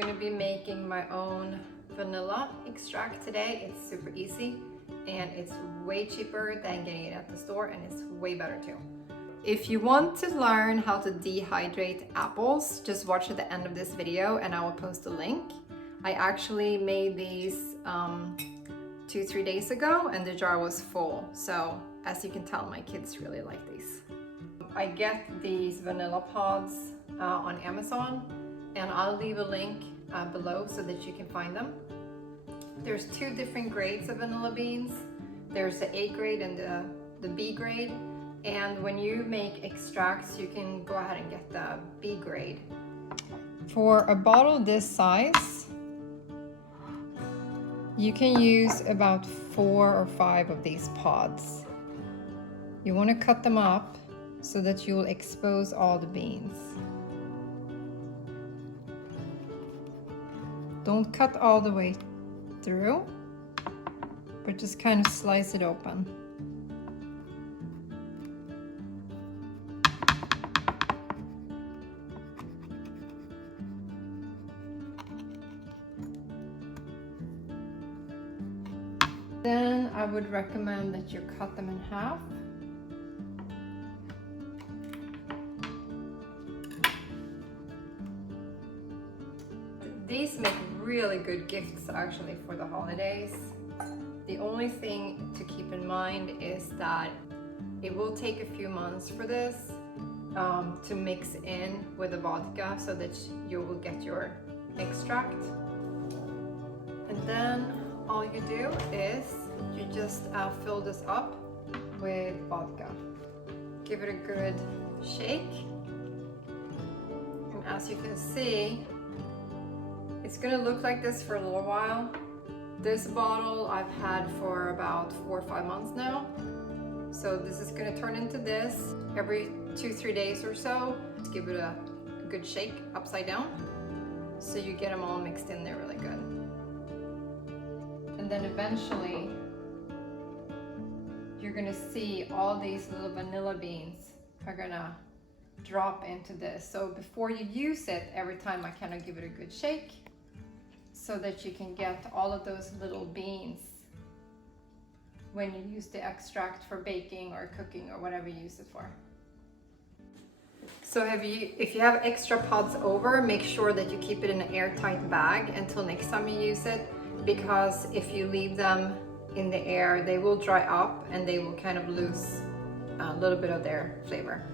going to be making my own vanilla extract today. It's super easy and it's way cheaper than getting it at the store, and it's way better too. If you want to learn how to dehydrate apples, just watch at the end of this video and I will post a link. I actually made these 2-3 days ago and the jar was full. So as you can tell, my kids really like these. I get these vanilla pods on Amazon, and I'll leave a link below so that you can find them. There's 2 different grades of vanilla beans. There's the A grade and the B grade. And when you make extracts, you can go ahead and get the B grade. For a bottle this size, you can use about 4 or 5 of these pods. You want to cut them up so that you'll expose all the beans. Don't cut all the way through, but just kind of slice it open. Then I would recommend that you cut them in half. These make really good gifts actually for the holidays. The only thing to keep in mind is that it will take a few months for this to mix in with the vodka so that you will get your extract. And then all you do is you just fill this up with vodka. Give it a good shake. And as you can see, it's gonna look like this for a little while. This bottle I've had for about 4 or 5 months now. So this is gonna turn into this every 2-3 days or so. Just give it a good shake upside down so you get them all mixed in there really good. And then eventually you're gonna see all these little vanilla beans are gonna drop into this. So before you use it, every time I kind of give it a good shake so that you can get all of those little beans when you use the extract for baking or cooking or whatever you use it for. So if you have extra pods over, make sure that you keep it in an airtight bag until next time you use it, because if you leave them in the air, they will dry up and they will kind of lose a little bit of their flavor.